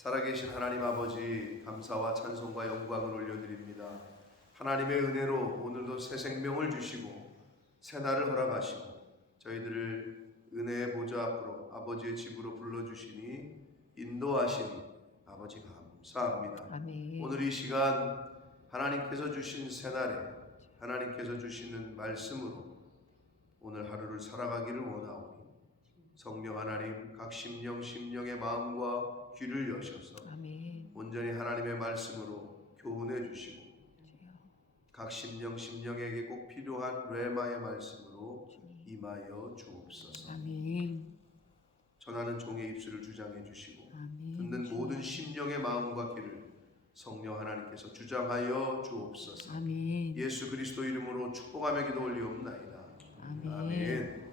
살아계신 하나님 아버지, 감사와 찬송과 영광을 올려드립니다. 하나님의 은혜로 오늘도 새 생명을 주시고 새 날을 허락하시고 저희들을 은혜의 보좌 앞으로 아버지의 집으로 불러주시니 인도하시니 아버지 감사합니다. 아멘. 오늘 이 시간 하나님께서 주신 새날에 하나님께서 주시는 말씀으로 오늘 하루를 살아가기를 원하오니 성령 하나님 각 심령의 마음과 귀를 여셔서 아멘. 온전히 하나님의 말씀으로 교훈해 주시고 각 심령에게 꼭 필요한 레마의 말씀으로 임하여 주옵소서. 아멘. 전하는 종의 입술을 주장해 주시고 아멘. 듣는 모든 심령의 마음과 귀를 성령 하나님께서 주장하여 주옵소서. 아멘. 예수 그리스도 이름으로 축복하며 기도 올리옵나이다. 아멘. 아멘.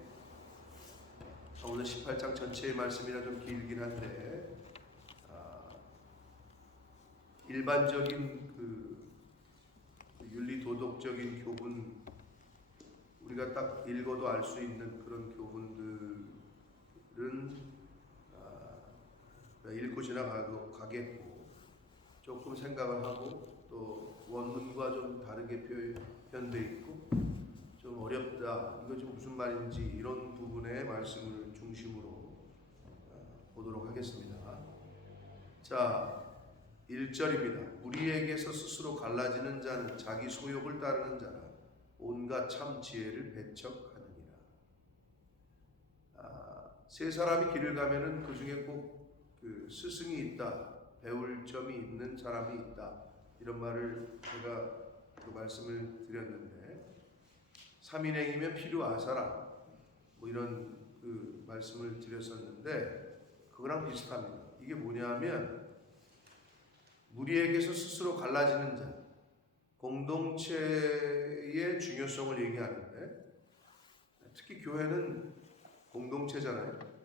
오늘 18장 전체의 말씀이라 좀 길긴 한데 일반적인 그 윤리 도덕적인 교훈, 우리가 딱 읽어도 알 수 있는 그런 교훈들은 읽고 지나가겠고 조금 생각을 하고 또 원문과 좀 다르게 표현되어 있고 좀 어렵다, 이거 좀 무슨 말인지 이런 부분의 말씀을 중심으로 보도록 하겠습니다. 자, 1절입니다. 우리에게서 스스로 갈라지는 자는 자기 소욕을 따르는 자라 온갖 참 지혜를 배척하느니라. 세 사람이 길을 가면은 그 중에 꼭 그 스승이 있다, 배울 점이 있는 사람이 있다, 이런 말을 제가 그 말씀을 드렸는데, 삼인행이면 필요하사라 뭐 이런 그 말씀을 드렸었는데 그거랑 비슷합니다. 이게 뭐냐면 우리에게서 스스로 갈라지는 자, 공동체의 중요성을 얘기하는데, 특히 교회는 공동체잖아요.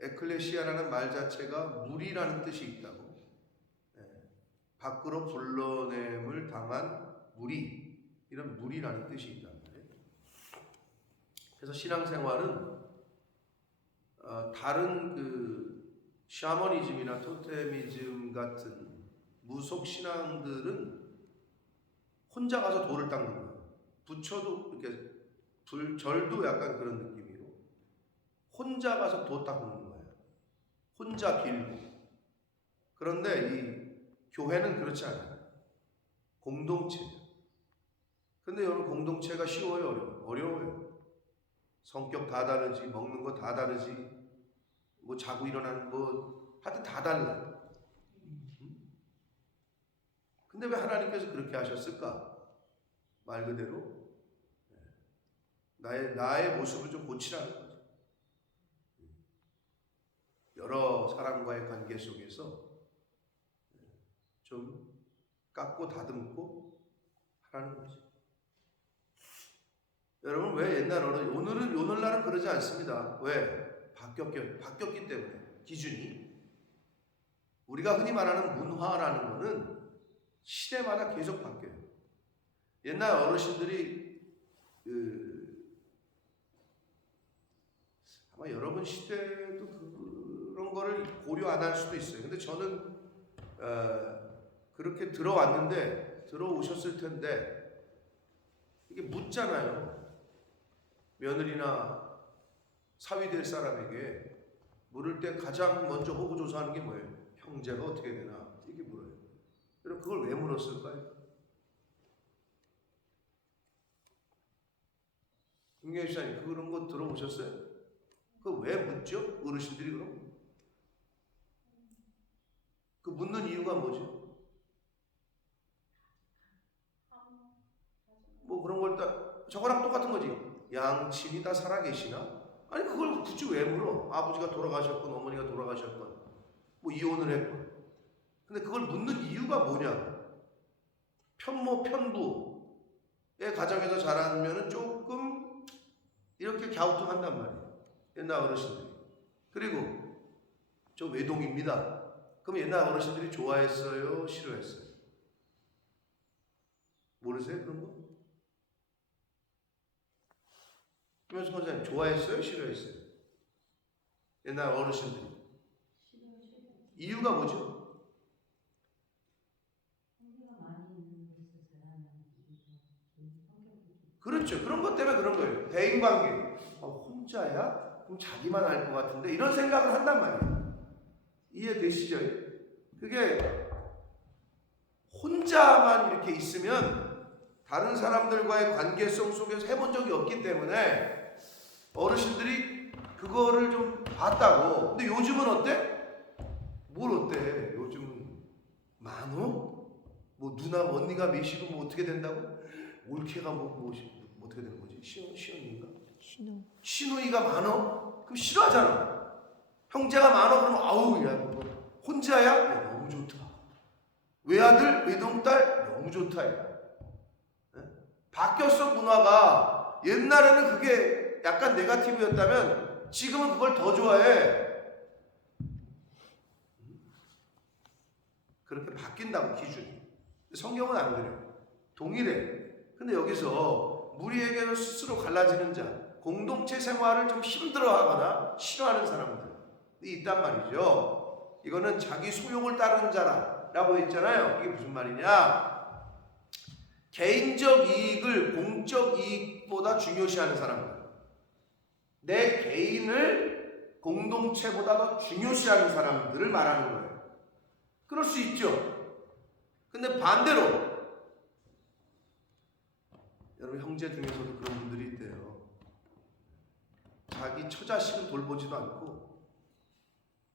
에클레시아라는 말 자체가 무리라는 뜻이 있다고. 밖으로 불러냄을 당한 무리, 이런 무리라는 뜻이 있단 말이에요. 그래서 신앙생활은 다른 그 샤머니즘이나 토테미즘 같은 무속 신앙들은 혼자 가서 돌을 닦는 거예요. 부처도 이렇게 절도 약간 그런 느낌으로 혼자 가서 돌 닦는 거예요. 혼자 빌고. 그런데 이 교회는 그렇지 않아요. 공동체죠. 근데 여러분, 공동체가 쉬워요, 어려워요? 성격 다 다르지, 먹는 거 다 다르지, 뭐 자고 일어나는 거 하여튼 다 달라요. 근데 왜 하나님께서 그렇게 하셨을까? 말 그대로 나의 모습을 좀 고치라는 거죠. 여러 사람과의 관계 속에서 좀 깎고 다듬고 하라는 거죠. 여러분, 왜 오늘날은 그러지 않습니다. 왜? 바뀌었기 때문에. 기준이, 우리가 흔히 말하는 문화라는 거는 시대마다 계속 바뀌어요. 옛날 어르신들이 아마 여러분 시대도 그런 거를 고려 안 할 수도 있어요. 근데 저는 그렇게 들어오셨을 텐데, 이게 묻잖아요. 며느리나 사위 될 사람에게 물을 때 가장 먼저 호구조사하는 게 뭐예요? 형제가 어떻게 되나? 이렇게 물어요. 여러분, 그걸 왜 물었을까요? 김경희 시장님, 그런 거 들어보셨어요? 그거 왜 묻죠? 어르신들이 그럼? 그 묻는 이유가 뭐죠? 뭐 그런 걸 저거랑 똑같은 거지. 양친이 다 살아계시나? 아니, 그걸 굳이 왜 물어? 아버지가 돌아가셨건 어머니가 돌아가셨건 뭐 이혼을 했건. 근데 그걸 묻는 이유가 뭐냐? 편부의 가정에서 자라면 조금 이렇게 갸우뚱한단 말이에요, 옛날 어르신들이. 그리고 저 외동입니다. 그럼 옛날 어르신들이 좋아했어요, 싫어했어요? 모르세요, 그런 거? 김현수 권사님, 좋아했어요, 싫어했어요? 옛날 어르신들이. 이유가 뭐죠? 그렇죠. 그런 것 때문에 그런 거예요. 대인관계. 혼자야? 그럼 자기만 알 것 같은데 이런 생각을 한단 말이에요. 이해되시죠? 그게 혼자만 이렇게 있으면 다른 사람들과의 관계성 속에서 해본 적이 없기 때문에 어르신들이 그거를 좀 봤다고. 근데 요즘은 어때? 뭘 어때? 요즘은 많어? 뭐 누나 언니가 몇이고 뭐 어떻게 된다고? 올케가 뭐 어떻게 되는 거지? 시언니인가? 시누이가 많어? 그럼 싫어하잖아. 형제가 많어? 그러면 아우 야 혼자야? 야, 너무 좋다. 외아들, 외동딸 너무 좋다. 야. 바뀌었어 문화가. 옛날에는 그게 약간 네거티브였다면 지금은 그걸 더 좋아해. 그렇게 바뀐다고 기준이. 성경은 안 그래요. 동일해. 근데 여기서 무리에게 스스로 갈라지는 자, 공동체 생활을 좀 힘들어하거나 싫어하는 사람들이 있단 말이죠. 이거는 자기 소욕을 따르는 자라고 했잖아요. 이게 무슨 말이냐? 개인적 이익을 공적 이익보다 중요시하는 사람들. 내 개인을 공동체보다 더 중요시하는 사람들을 말하는 거예요. 그럴 수 있죠. 근데 반대로 여러분 형제 중에서도 그런 분들이 있대요. 자기 처자식은 돌보지도 않고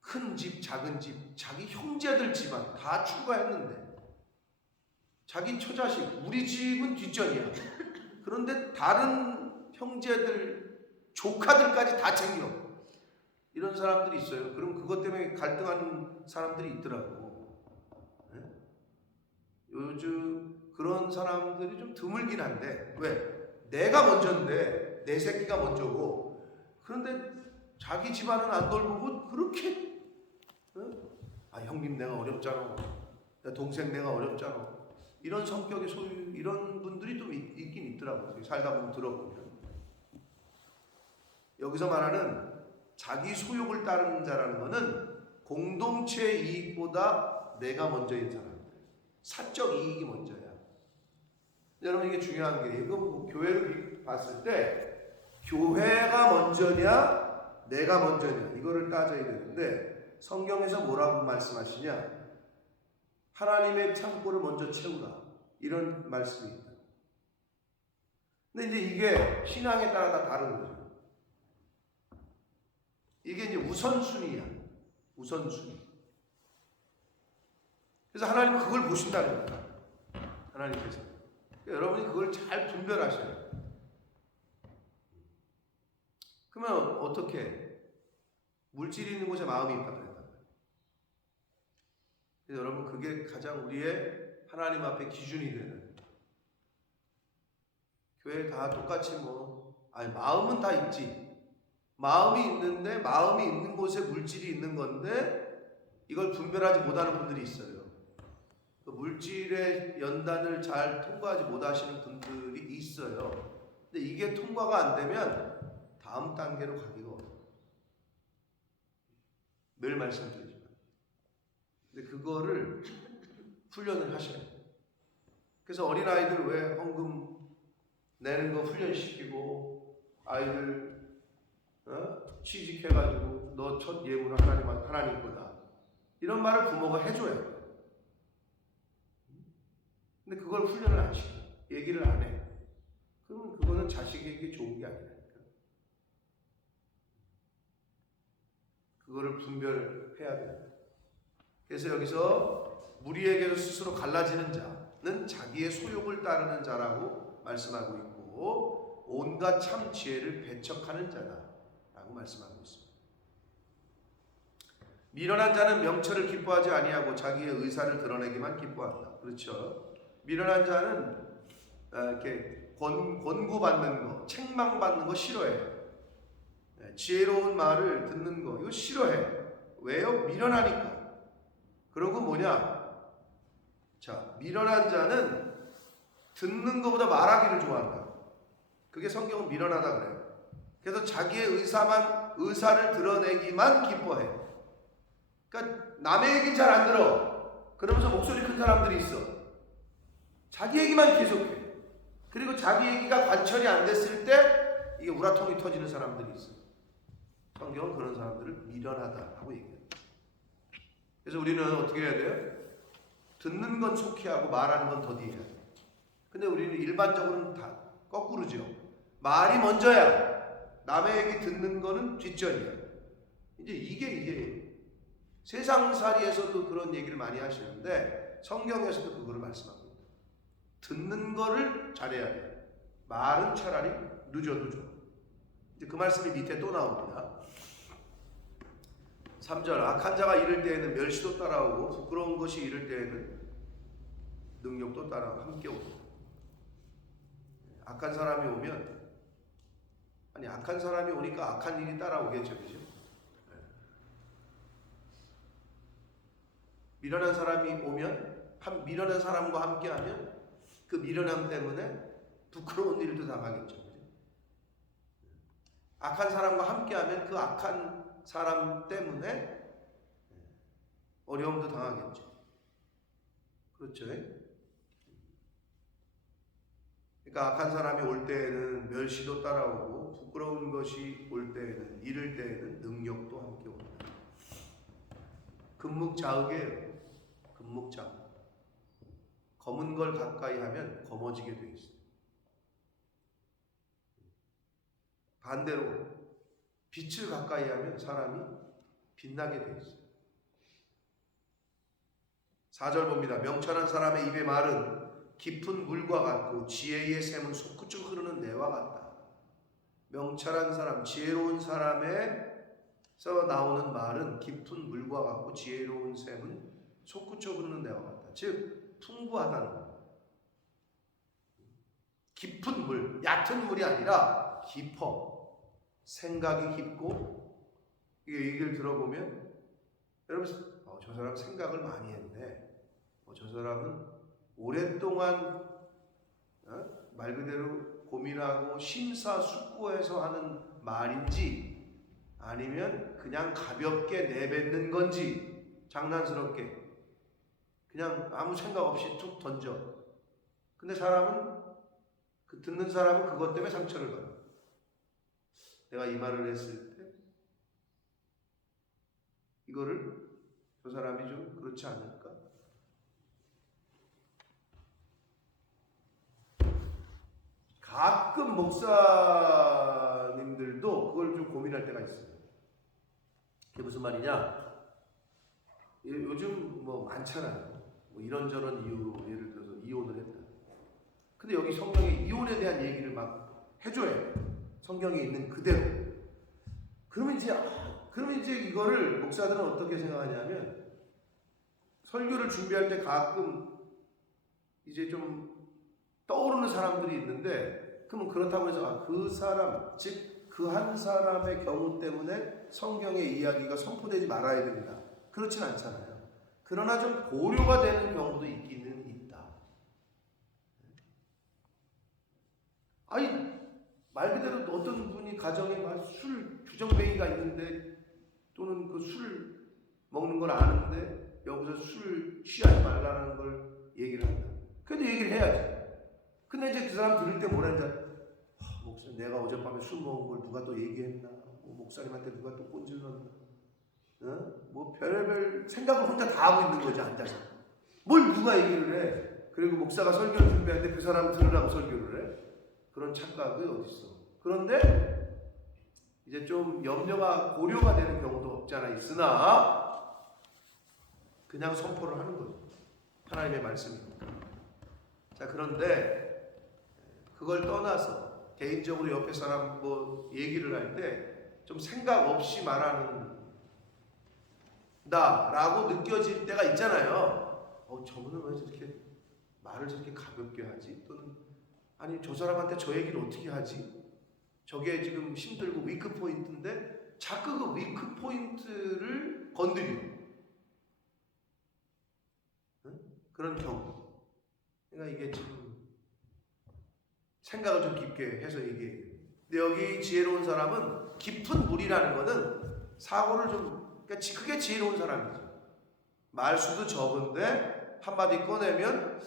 큰 집, 작은 집, 자기 형제들 집안 다 출가했는데 자기 처자식, 우리 집은 뒷전이야. 그런데 다른 형제들, 조카들까지 다 챙겨. 이런 사람들이 있어요. 그럼 그것 때문에 갈등하는 사람들이 있더라고. 네? 요즘 그런 사람들이 좀 드물긴 한데 왜? 내가 먼저인데 내 새끼가 먼저고 그런데 자기 집안은 안 돌보고 그렇게 형님 내가 어렵잖아. 동생 내가 어렵잖아. 이런 성격의 소유 이런 분들이 좀 있긴 있더라고요. 살다 보면 들어보면. 여기서 말하는 자기 소욕을 따르는 자라는 것은 공동체 이익보다 내가 먼저인 사람들. 사적 이익이 먼저야. 여러분 이게 중요한 게 이거 뭐 교회를 봤을 때 교회가 먼저냐 내가 먼저냐 이거를 따져야 되는데 성경에서 뭐라고 말씀하시냐? 하나님의 창고를 먼저 채우라. 이런 말씀이 있다. 근데 이제 이게 신앙에 따라 다 다른 거죠. 이게 이제 우선순위야. 우선순위. 그래서 하나님은 그걸 보신다는 거야. 하나님께서. 그러니까 여러분이 그걸 잘 분별하셔야 돼요. 그러면 어떻게? 물질이 있는 곳에 마음이 있다 그랬다. 그래서 여러분 그게 가장 우리의 하나님 앞에 기준이 되는. 교회 다 똑같이 마음은 다 있지. 마음이 있는데 마음이 있는 곳에 물질이 있는 건데 이걸 분별하지 못하는 분들이 있어요. 그 물질의 연단을 잘 통과하지 못하시는 분들이 있어요. 근데 이게 통과가 안 되면 다음 단계로 가기가 어려워요. 늘 말씀드리지만. 근데 그거를 훈련을 하셔야 돼요. 그래서 어린아이들 왜 헌금 내는 거 훈련시키고 아이들 취직해가지고 너 첫 예물은 하나님 거다. 이런 말을 부모가 해줘야 돼요. 근데 그걸 훈련을 안 시켜. 얘기를 안 해. 그러면 그거는 자식에게 좋은 게 아니라니까. 그거를 분별해야 돼요. 그래서 여기서 무리에게서 스스로 갈라지는 자는 자기의 소욕을 따르는 자라고 말씀하고 있고 온갖 참 지혜를 배척하는 자다라고 말씀하고 있습니다. 미련한 자는 명철을 기뻐하지 아니하고 자기의 의사를 드러내기만 기뻐한다. 그렇죠? 미련한 자는 이렇게 권고받는 거, 책망받는 거 싫어해요. 지혜로운 말을 듣는 거 이거 싫어해. 왜요? 미련하니까. 그러고 뭐냐? 자, 미련한 자는 듣는 것보다 말하기를 좋아한다. 그게 성경은 미련하다 그래요. 그래서 자기의 의사를 드러내기만 기뻐해. 그러니까 남의 얘기는 잘 안 들어. 그러면서 목소리 큰 사람들이 있어. 자기 얘기만 계속해. 그리고 자기 얘기가 관철이 안 됐을 때 이게 우라통이 터지는 사람들이 있어. 성경은 그런 사람들을 미련하다 하고 얘기해요. 그래서 우리는 어떻게 해야 돼요? 듣는 건 속히 하고 말하는 건 더디 해야 돼요. 근데 우리는 일반적으로는 다 거꾸로죠. 말이 먼저야. 남의 얘기 듣는 거는 뒷전이야. 이제 이게 세상살이에서도 그런 얘기를 많이 하시는데 성경에서도 그거를 말씀합니다. 듣는 거를 잘해야 돼. 말은 차라리 늦어도 좋아. 이제 그 말씀이 밑에 또 나옵니다. 3절 악한 자가 이를 때에는 멸시도 따라오고 부끄러운 것이 이를 때에는 능력도 따라 함께 오고. 악한 사람이 오면 악한 사람이 오니까 악한 일이 따라오겠죠. 그죠? 미련한 사람이 오면 미련한 사람과 함께하면 그 미련함 때문에 부끄러운 일도 당하겠죠. 그죠? 악한 사람과 함께하면 그 악한 사람 때문에 어려움도 당하겠죠. 그렇죠? 그러니까 악한 사람이 올 때에는 멸시도 따라오고 부끄러운 것이 올 때에는 이를 때에는 능력도 함께 옵니다. 금묵자흑이에요. 금묵자흑. 검은 걸 가까이 하면 검어지게 돼 있어요. 반대로 빛을 가까이 하면 사람이 빛나게 돼 있어요. 4절 봅니다. 명철한 사람의 입의 말은 깊은 물과 같고 지혜의 샘은 솟구쳐 흐르는 내와 같다. 명철한 사람, 지혜로운 사람에서 나오는 말은 깊은 물과 같고 지혜로운 샘은 솟구쳐 흐르는 내와 같다. 즉 풍부하다는 거예요. 깊은 물, 얕은 물이 아니라 깊어. 생각이 깊고 이 얘기를 들어보면 여러분 저 사람 생각을 많이 했네. 저 사람은 오랫동안 말 그대로 고민하고 심사숙고해서 하는 말인지 아니면 그냥 가볍게 내뱉는 건지 장난스럽게 그냥 아무 생각 없이 툭 던져. 근데 듣는 사람은 그것 때문에 상처를 받아. 내가 이 말을 했을 때 이거를 저 사람이 좀 그렇지 않을까? 가끔 목사님들도 그걸 좀 고민할 때가 있어요. 그게 무슨 말이냐? 요즘 많잖아요. 이런저런 이유로 예를 들어서 이혼을 했다. 근데 여기 성경에 이혼에 대한 얘기를 막 해줘야 돼. 성경에 있는 그대로. 그러면 이제 이거를 목사들은 어떻게 생각하냐면 설교를 준비할 때 가끔 이제 좀 떠오르는 사람들이 있는데 그러면 그렇다고 해서 그 사람 즉 그 한 사람의 경우 때문에 성경의 이야기가 선포되지 말아야 됩니다. 그렇진 않잖아요. 그러나 좀 고려가 되는 경우도 있기는 있다. 말 그대로 어떤 분이 가정에 술 주정뱅이가 있는데 또는 그 술 먹는 걸 아는데 여기서 술 취하지 말라는 걸 얘기를 한다. 그래도 얘기를 해야지. 근데 이제 그 사람 들을 때 뭐라 했냐? 목사님 내가 어젯밤에 술 먹은 걸 누가 또 얘기했나? 목사님한테 누가 또 꼰질렀나? 별의별 생각을 혼자 다 하고 있는 거지 앉아서. 뭘 누가 얘기를 해? 그리고 목사가 설교를 준비할 때 그 사람 들으라고 설교를 해? 그런 착각이 어디 있어? 그런데 이제 좀 염려가 고려가 되는 경우도 없지 않아 있으나 그냥 선포를 하는 거죠. 하나님의 말씀이니까. 자, 그런데 그걸 떠나서 개인적으로 옆에 사람 얘기를 할 때 좀 생각 없이 말하는 다라고 느껴질 때가 있잖아요. 저분은 왜 저렇게 말을 저렇게 가볍게 하지? 또는 아니 저 사람한테 저 얘기를 어떻게 하지? 저게 지금 힘들고 위크 포인트인데 자꾸 그 위크 포인트를 건드리는 그런 경우. 그러니까 이게 지금 생각을 좀 깊게 해서 얘기해요. 근데 여기 지혜로운 사람은 깊은 물이라는 거는 사고를 좀 그게 지혜로운 사람이죠. 말수도 적은데 한마디 꺼내면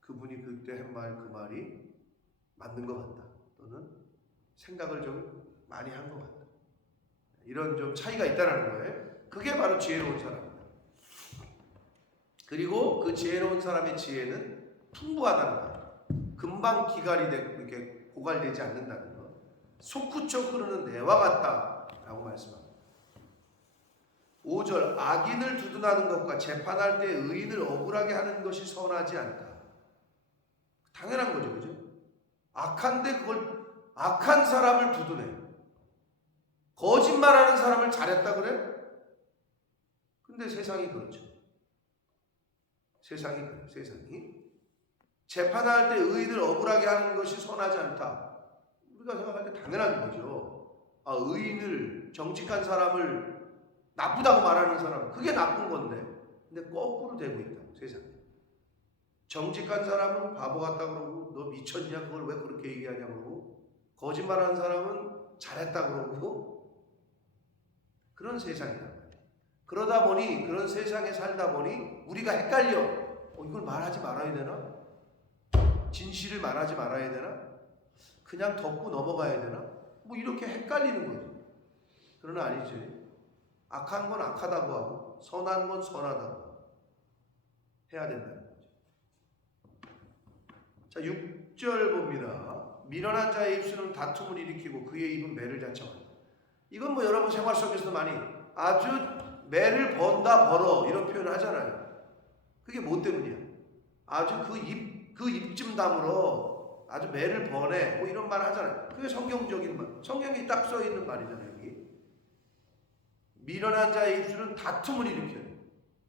그분이 그때 한 말 그 말이 맞는 것 같다. 또는 생각을 좀 많이 한 것 같다. 이런 좀 차이가 있다는 거예요. 그게 바로 지혜로운 사람입니다. 그리고 그 지혜로운 사람의 지혜는 풍부하다는 거예요. 금방 기갈이 되고 이렇게 고갈되지 않는다는 거. 솟구쳐 흐르는 내와 같다라고 말씀합니다. 5절 악인을 두둔하는 것과 재판할 때 의인을 억울하게 하는 것이 선하지 않다. 당연한 거죠, 그죠? 악한데 그걸 악한 사람을 두둔해. 거짓말하는 사람을 잘했다 그래? 근데 세상이 그렇죠. 세상이 그래, 세상이. 재판할 때 의인을 억울하게 하는 것이 선하지 않다. 우리가 생각할 때 당연한 거죠. 의인을, 정직한 사람을 나쁘다고 말하는 사람, 그게 나쁜 건데. 근데 거꾸로 되고 있다, 세상에. 정직한 사람은 바보 같다 그러고, 너 미쳤냐? 그걸 왜 그렇게 얘기하냐 그러고, 거짓말하는 사람은 잘했다 그러고, 그런 세상이다. 그러다 보니, 그런 세상에 살다 보니, 우리가 헷갈려. 이걸 말하지 말아야 되나? 진실을 말하지 말아야 되나? 그냥 덮고 넘어가야 되나? 뭐 이렇게 헷갈리는 거죠. 그러나 아니지. 악한 건 악하다고 하고 선한 건 선하다고 해야 된다는 거죠. 자, 6절 봅니다. 미련한 자의 입술은 다툼을 일으키고 그의 입은 매를 자청한다. 이건 뭐 여러분 생활 속에서도 많이 아주 매를 번다 벌어 이런 표현을 하잖아요. 그게 뭐 때문이야? 아주 그 입쯤 다물어 아주 매를 버네 뭐 이런 말 하잖아요. 그게 성경적인 말. 성경이 딱 써 있는 말이잖아요. 여기. 미련한 자의 입술은 다툼을 일으켜요.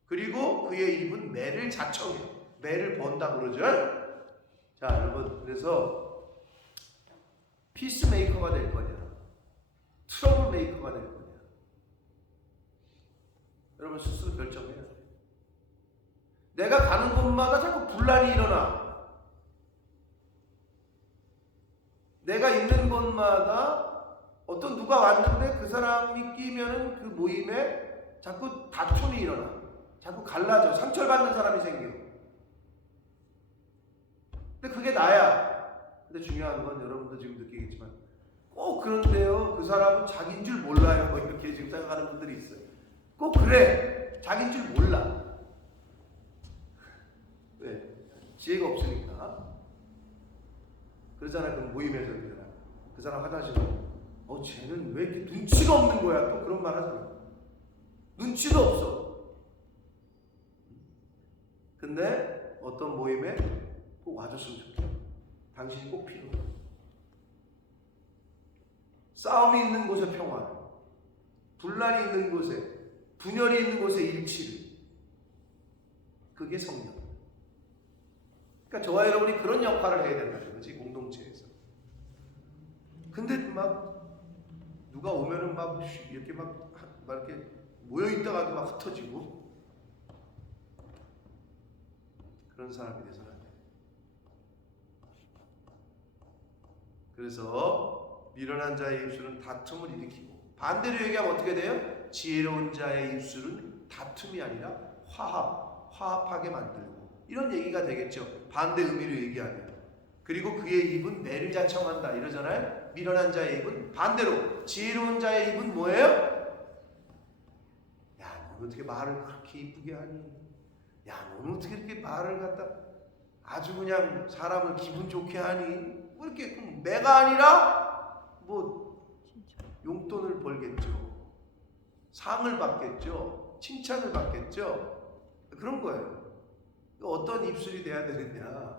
그리고 그의 입은 매를 자청해요. 매를 번다 그러죠. 자, 여러분, 그래서 피스메이커가 될 거냐, 트러블 메이커가 될 거냐, 여러분 스스로 결정해야 돼요. 내가 가는 곳마다 자꾸 분란이 일어나. 내가 있는 곳마다 어떤 누가 왔는데 그 사람이 끼면은 그 모임에 자꾸 다툼이 일어나. 자꾸 갈라져. 상처받는 사람이 생겨. 근데 그게 나야. 근데 중요한 건 여러분도 지금 느끼겠지만 꼭 그런데요. 그 사람은 자기인 줄 몰라요. 뭐 이렇게 지금 생각하는 분들이 있어요. 꼭 그래. 자기인 줄 몰라. 왜? 지혜가 없으니까. 그러잖아. 그 모임에서 그 사람 화장실에 쟤는 왜 이렇게 눈치가 없는 거야? 또 그런 말 하잖아. 눈치도 없어. 근데 어떤 모임에 꼭 와줬으면 좋겠어. 당신이 꼭 필요해. 싸움이 있는 곳에 평화, 분란이 있는 곳에, 분열이 있는 곳에 일치를. 그게 성령. 그러니까 저와 여러분이 그런 역할을 해야 된다는 거지, 공동체에서. 근데 막 누가 오면은 막 이렇게 막 이렇게 모여 있다가도 막 흩어지고 그런 사람이 돼서는 안 돼. 그래서 미련한 자의 입술은 다툼을 일으키고, 반대로 얘기하면 어떻게 돼요? 지혜로운 자의 입술은 다툼이 아니라 화합하게 만들고, 이런 얘기가 되겠죠. 반대 의미로 얘기하면. 그리고 그의 입은 매를 자청한다 이러잖아요. 미련한 자의 입은 반대로, 지혜로운 자의 입은 뭐예요? 야, 너는 어떻게 말을 그렇게 이쁘게 하니? 야, 너는 어떻게 이렇게 말을 갖다 아주 그냥 사람을 기분 좋게 하니? 뭐 이렇게 매가 아니라 뭐 용돈을 벌겠죠. 상을 받겠죠. 칭찬을 받겠죠. 그런 거예요. 어떤 입술이 돼야 되느냐.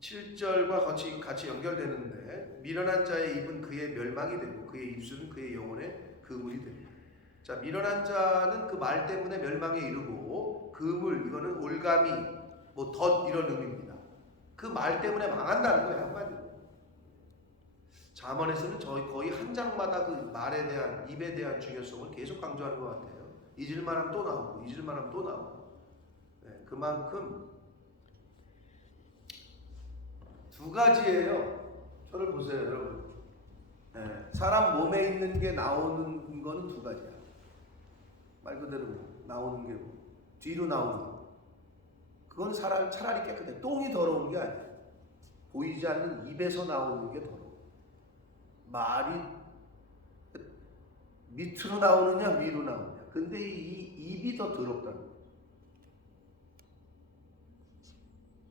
7절과 같이 연결되는데, 미련한 자의 입은 그의 멸망이 되고 그의 입술은 그의 영혼의 그물이 됩니다. 자, 미련한 자는 그 말 때문에 멸망에 이르고, 그물, 이거는 올가미, 뭐 덫 이런 의미입니다. 그 말 때문에 망한다는 거예요, 한마디로. 잠언에서는 거의 한 장마다 그 말에 대한, 입에 대한 중요성을 계속 강조하는 것 같아요. 잊을만 하면 또 나오고, 잊을만 하면 또 나오고. 네, 그만큼 두 가지예요. 저를 보세요, 여러분. 네. 사람 몸에 있는 게 나오는 거는 두 가지야. 말 그대로 나오는 게 뒤로 나오는 거. 그건 차라리 깨끗해. 똥이 더러운 게 아니야. 보이지 않는 입에서 나오는 게 더러워. 말이 밑으로 나오느냐 위로 나오느냐. 근데 이 입이 더 더럽다는 거야.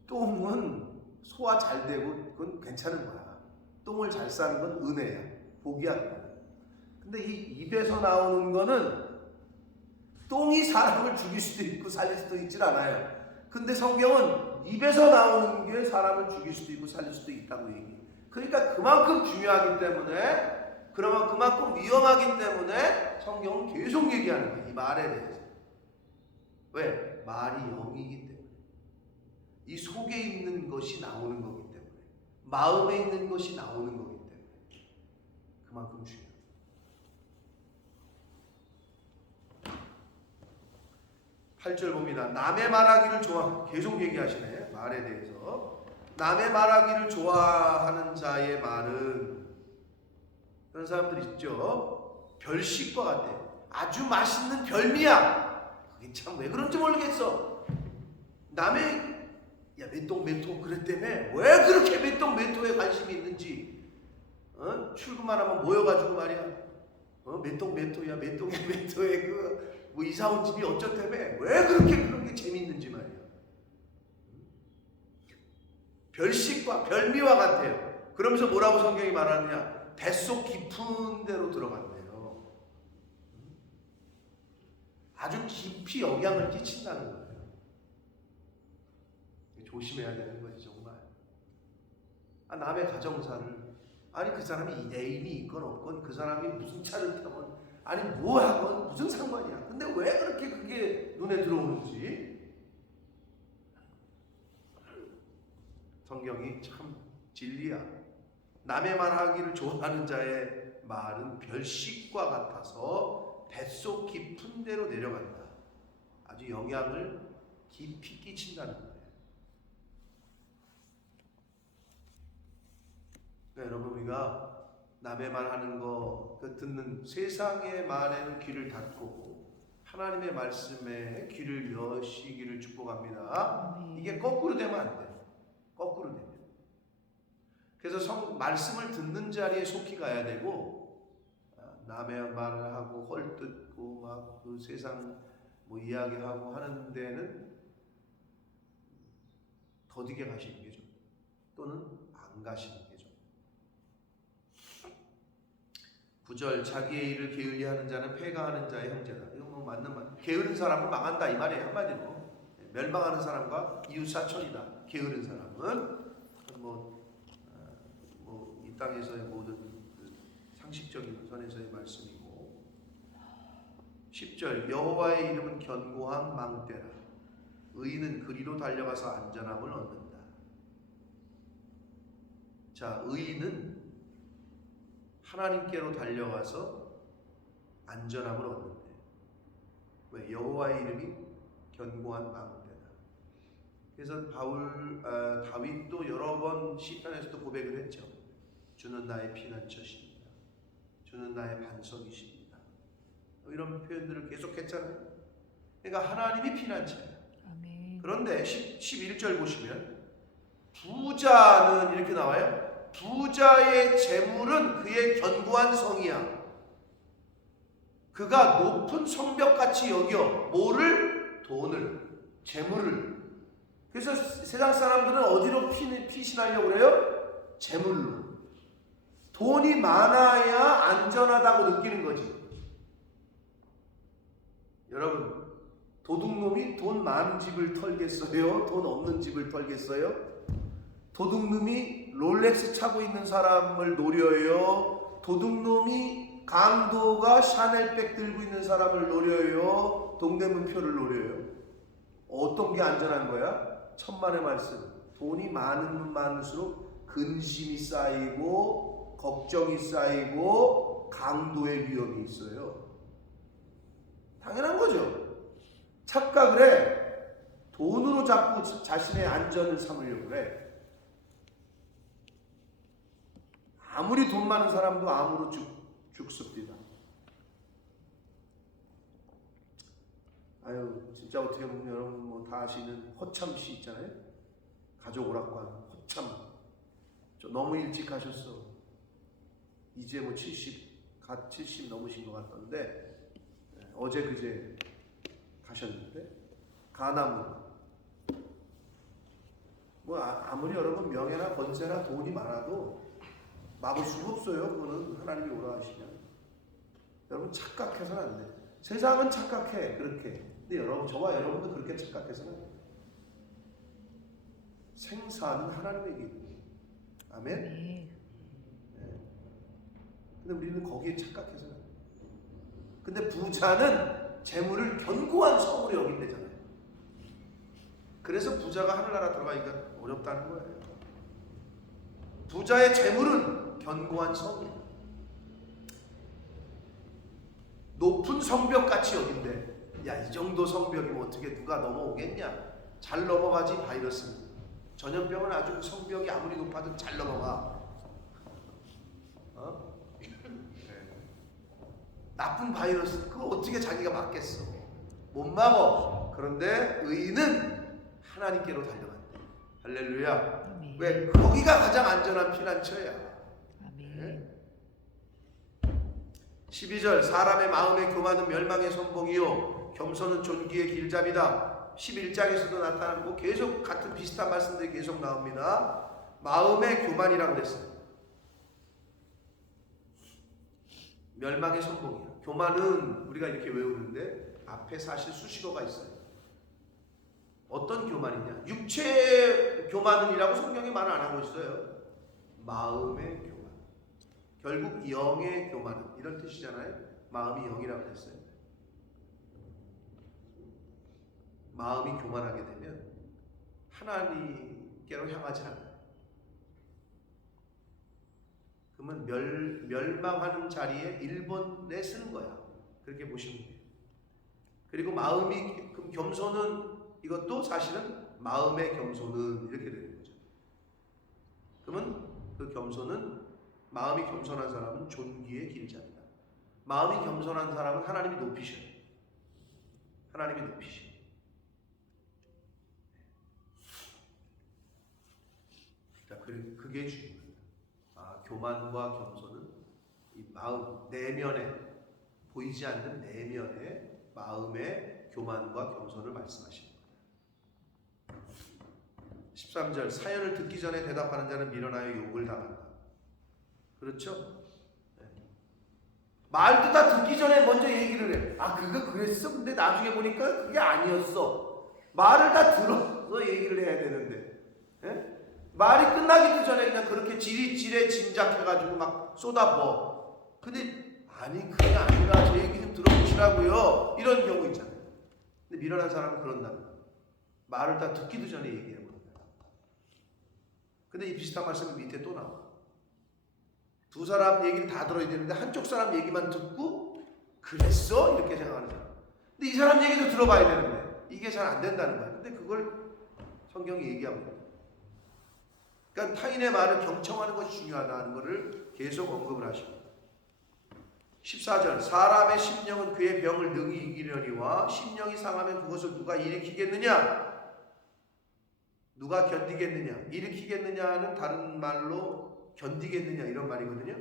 똥은 소화 잘 되고 그건 괜찮은 거야. 똥을 잘 싸는 건 은혜야. 복이야. 근데 이 입에서 나오는 거는 똥이 사람을 죽일 수도 있고 살릴 수도 있질 않아요. 근데 성경은 입에서 나오는 게 사람을 죽일 수도 있고 살릴 수도 있다고 얘기해. 그러니까 그만큼 중요하기 때문에, 그러면 그만큼 위험하기 때문에 성경은 계속 얘기하는 거야. 이 말에 대해서. 왜? 말이 영이기 때문에. 이 속에 있는 것이 나오는 거기 때문에, 마음에 있는 것이 나오는 거기 때문에 그만큼 중요해요. 8절 봅니다. 남의 말하기를 계속 얘기하시네. 말에 대해서. 남의 말하기를 좋아하는 자의 말은, 그런 사람들 있죠. 별식과 같아. 아주 맛있는 별미야. 그게 참 왜 그런지 모르겠어. 남의 메똥 그랬다며 왜 그렇게 메똥에 관심이 있는지, 출근만 하면 모여가지고 말이야, 메똥야 메똥에 뭐 이사 온 집이 어쩌다며 왜 그렇게 그런 게 재밌는지 말이야. 별식과 별미와 같아요. 그러면서 뭐라고 성경이 말하느냐? 뱃속 깊은 데로 들어간대요. 아주 깊이 영향을 끼친다는 거예요. 조심해야 되는 거지 정말. 남의 가정사를, 아니 그 사람이 애인이 있건 없건, 그 사람이 무슨 차를 타건, 아니 뭐 하건 무슨 상관이야. 근데 왜 그렇게 그게 눈에 들어오는지 성경이 참 진리야. 남의 말하기를 좋아하는 자의 말은 별식과 같아서 뱃속 깊은 데로 내려간다. 아주 영향을 깊이 끼친다는 거예요. 그러니까 여러분, 우리가 남의 말하는 거 듣는 세상의 말에는 귀를 닫고 하나님의 말씀에 귀를 여시기를 축복합니다. 이게 거꾸로 되면 안 돼. 거꾸로 되면. 그래서 말씀을 듣는 자리에 속히 가야 되고, 남의 말을 하고 헐뜯고 막 그 세상 뭐 이야기하고 하는 데는 더디게 가시는 게 좀, 또는 안 가시는 게 좀. 9절, 자기의 일을 게을리하는 자는 패가하는 자의 형제다. 이거 뭐 맞는 말. 게으른 사람은 망한다 이 말이에요. 한마디로 멸망하는 사람과 이웃 사촌이다. 게으른 사람은 이 땅에서의 모든 그 상식적인 선에서의 말씀이고. 10절, 여호와의 이름은 견고한 망대라. 의인은 그리로 달려가서 안전함을 얻는다. 자, 의인은 하나님께로 달려가서 안전함을 얻는데, 왜? 여호와의 이름이 견고한 망대다. 그래서 다윗도 여러 번 시편에서도 고백을 했죠. 주는 나의 피난처십니다. 주는 나의 반석이십니다. 이런 표현들을 계속했잖아요. 그러니까 하나님이 피난처예요. 아멘. 그런데 11절 보시면 부자는 이렇게 나와요. 부자의 재물은 그의 견고한 성이야. 그가 높은 성벽같이 여겨 뭐를? 돈을, 재물을. 그래서 세상 사람들은 어디로 피신하려고 그래요? 재물로. 돈이 많아야 안전하다고 느끼는 거지. 여러분, 도둑놈이 돈 많은 집을 털겠어요? 돈 없는 집을 털겠어요? 도둑놈이 롤렉스 차고 있는 사람을 노려요? 도둑놈이 강도가 샤넬백 들고 있는 사람을 노려요? 동대문표를 노려요? 어떤 게 안전한 거야? 천만의 말씀. 돈이 많으면 많을수록 근심이 쌓이고 걱정이 쌓이고 강도의 위험이 있어요. 당연한 거죠. 착각을 해. 돈으로 자꾸 자신의 안전을 삼으려고 그래. 아무리 돈 많은 사람도 암으로 죽습니다. 아유, 진짜 어떻게 보면 여러분 뭐 다 아시는 허참 씨 있잖아요. 가족 오락관 허참. 저 너무 일찍 가셨어. 이제 뭐 70 넘으신 것 같던데 어제 그제 가셨는데 가나무. 뭐 아무리 여러분 명예나 권세나 돈이 많아도 막을 수가 없어요. 그거는 하나님이 오라 하시면. 여러분 착각해서는 안 돼. 세상은 착각해 그렇게. 근데 여러분, 저와 여러분도 그렇게 착각해서는 안 돼. 생사는 하나님에게 있는 거예요. 아멘. 네. 근데 우리는 거기에 착각해서는 안 돼. 근데 부자는 재물을 견고한 성으로 여긴대잖아요. 그래서 부자가 하늘나라 들어가기가 어렵다는 거예요. 부자의 재물은 견고한 성이에요. 높은 성벽같이 여긴대. 야, 이 정도 성벽이면 어떻게 누가 넘어오겠냐? 잘 넘어가지 바이러스는. 전염병은 아주 그 성벽이 아무리 높아도 잘 넘어가. 나쁜 바이러스 그거 어떻게 자기가 막겠어? 못 막어. 그런데 의인은 하나님께로 달려간대. 할렐루야. 아멘. 왜? 거기가 가장 안전한 피난처야. 아멘. 12절 사람의 마음의 교만은 멸망의 선봉이요 겸손은 존귀의 길잡이다. 11장에서도 나타나고 계속 같은 비슷한 말씀들이 계속 나옵니다. 마음의 교만이라고 그랬어요. 멸망의 선봉이야. 교만은 우리가 이렇게 외우는데 앞에 사실 수식어가 있어요. 어떤 교만이냐? 육체의 교만은이라고 성경이 말 안 하고 있어요. 마음의 교만. 결국 영의 교만은 이런 뜻이잖아요. 마음이 영이라고 했어요. 마음이 교만하게 되면 하나님께로 향하지 않아요. 그러면 멸망하는 자리에 1번에 쓰는 거야. 그렇게 보시면 돼요. 그리고 마음이 겸손은 이것도 사실은 마음의 겸손은 이렇게 되는 거죠. 그러면 그 겸손은 마음이 겸손한 사람은 존귀의 길잡이다. 마음이 겸손한 사람은 하나님이 높이셔요. 하나님이 높이셔요. 자, 그게 중요합니다. 교만과 겸손은 이 마음 내면에 보이지 않는 내면의 마음의 교만과 겸손을 말씀하십니다. 13절 사연을 듣기 전에 대답하는 자는 미련하여 욕을 당한다. 그렇죠? 네. 말도 다 듣기 전에 먼저 얘기를 해. 그거 그랬어? 근데 나중에 보니까 그게 아니었어. 말을 다 들어서 얘기를 해야 되는데. 네? 말이 끝나기도 전에 그냥 그렇게 지레 짐작해가지고 막 쏟아부어. 근데 아니 그게 아니라 제 얘기 좀 들어보시라고요. 이런 경우 있잖아요. 근데 미련한 사람은 그런다는 거예요. 말을 다 듣기도 전에 얘기해버린다. 근데 이 비슷한 말씀이 밑에 또 나와. 두 사람 얘기를 다 들어야 되는데 한쪽 사람 얘기만 듣고 그랬어? 이렇게 생각하는 사람. 근데 이 사람 얘기도 들어봐야 되는데 이게 잘 안 된다는 거예요. 근데 그걸 성경이 얘기합니다. 그러니까 타인의 말을 경청하는 것이 중요하다는 것을 계속 언급을 하십니다. 14절 사람의 심령은 그의 병을 능히 이기려니와 심령이 상하면 그것을 누가 일으키겠느냐? 누가 견디겠느냐? 일으키겠느냐는 다른 말로 견디겠느냐 이런 말이거든요.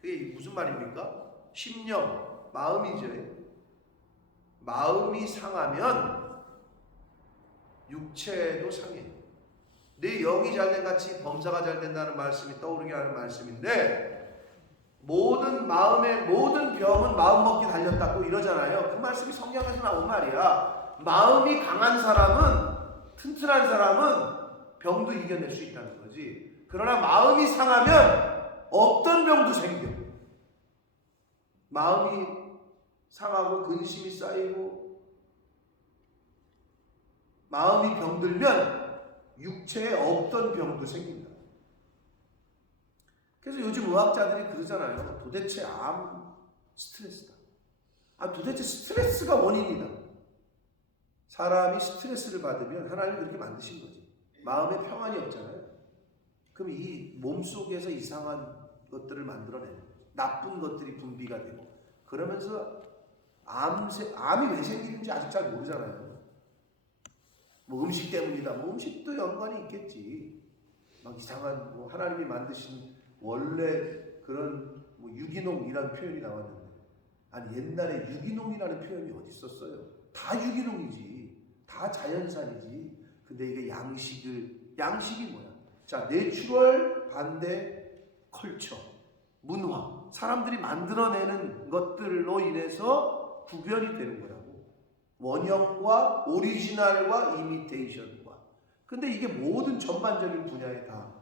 그게 무슨 말입니까? 심령, 마음이죠. 마음이 상하면 육체도 상해요. 내 영이 잘된 같이 범사가 잘 된다는 말씀이 떠오르게 하는 말씀인데 모든 마음의 모든 병은 마음 먹기 달렸다고 이러잖아요. 그 말씀이 성경에서 나온 말이야. 마음이 강한 사람은 튼튼한 사람은 병도 이겨낼 수 있다는 거지. 그러나 마음이 상하면 어떤 병도 생겨. 마음이 상하고 근심이 쌓이고 마음이 병들면 육체에 없던 병도 생긴다. 그래서 요즘 의학자들이 그러잖아요. 도대체 암 스트레스다. 도대체 스트레스가 원인이다. 사람이 스트레스를 받으면 하나님이 그렇게 만드신 거지. 마음에 평안이 없잖아요. 그럼 이 몸속에서 이상한 것들을 만들어내는 거죠. 나쁜 것들이 분비가 되고 그러면서 암이 왜 생기는지 아직 잘 모르잖아요. 뭐 음식 때문이다. 뭐 음식도 연관이 있겠지. 막 이상한 뭐 하나님이 만드신 원래 그런 뭐 유기농이라는 표현이 나왔는데 아니 옛날에 유기농이라는 표현이 어디 있었어요? 다 유기농이지. 다 자연산이지. 근데 이게 양식이 뭐야? 자, 내추럴 반대 컬처, 문화. 사람들이 만들어내는 것들로 인해서 구별이 되는 거라고. 원형과 오리지널과 이미테이션과. 근데 이게 모든 전반적인 분야에 다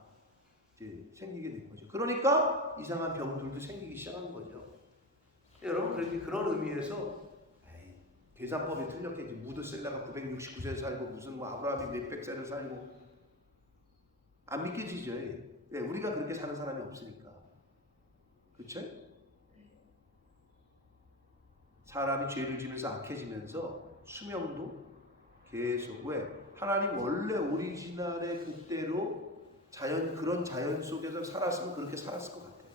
이제 생기게 된 거죠. 그러니까 이상한 병들도 생기기 시작한 거죠. 여러분 그런 의미에서 계산법이 틀렸겠지. 무드셀라가 969세 살고 무슨 뭐 아브라함이 몇백 세를 살고 안 믿겨지죠. 왜? 우리가 그렇게 사는 사람이 없으니까. 그렇죠? 사람이 죄를 지면서 악해지면서 수명도 계속 왜? 하나님 원래 오리지널의 그때로 그런 자연 속에서 살았으면 그렇게 살았을 것 같아요.